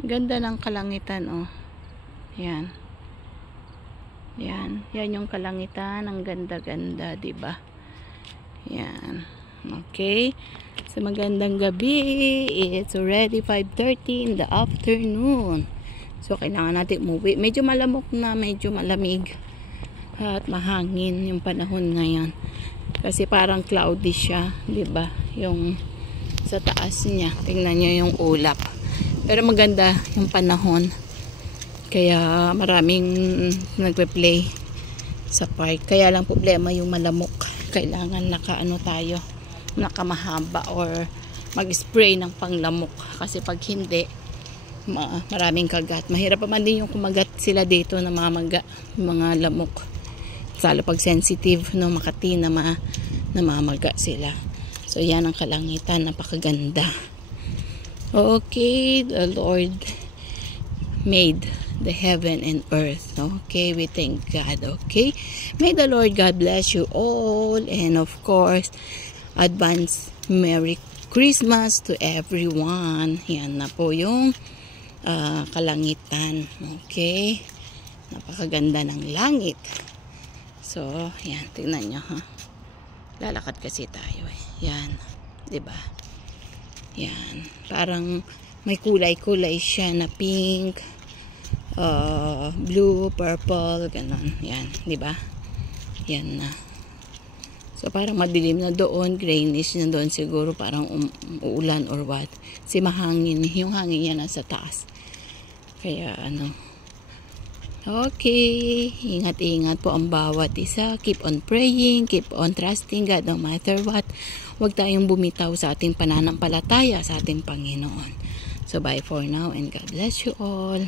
Ganda ng kalangitan, oh. Yan. Yan. Yan yung kalangitan. Ang ganda-ganda, diba? Yan. Okay. So, magandang gabi. It's already 5:30 in the afternoon. So, kailangan natin umuwi. Medyo malamok na, medyo malamig. At mahangin yung panahon ngayon. Kasi parang cloudy siya, diba? Yung sa taas niya. Tingnan nyo yung ulap. Pero maganda yung panahon. Kaya maraming nagpe-play sa park. Kaya lang problema yung malamok. Kailangan nakaano tayo, nakamahaba or mag-spray ng panglamok. Kasi pag hindi, maraming kagat. Mahirap pa man din yung kumagat sila dito na mga lamok. Lalo pag sensitive, no, makati na mamaga sila. So yan ang kalangitan, napakaganda. Okay, the Lord made the heaven and earth. Okay, we thank God. Okay, may the Lord God bless you all, and of course, advance Merry Christmas to everyone. Yan na po yung kalangitan. Okay, napakaganda ng langit. So, yan, tingnan nyo, ha. Lalakad kasi tayo, eh. Yan, diba? Yan, parang may kulay-kulay siya na pink, blue, purple, ganon. Yan, diba? Yan na. So, parang madilim na doon, greenish na doon siguro, parang uulan or what. Kasi mahangin, yung hangin yan nasa taas. Kaya, okay, ingat-ingat po ang bawat isa. Keep on praying, keep on trusting God no matter what. Huwag tayong bumitaw sa ating pananampalataya sa ating Panginoon. So, bye for now and God bless you all.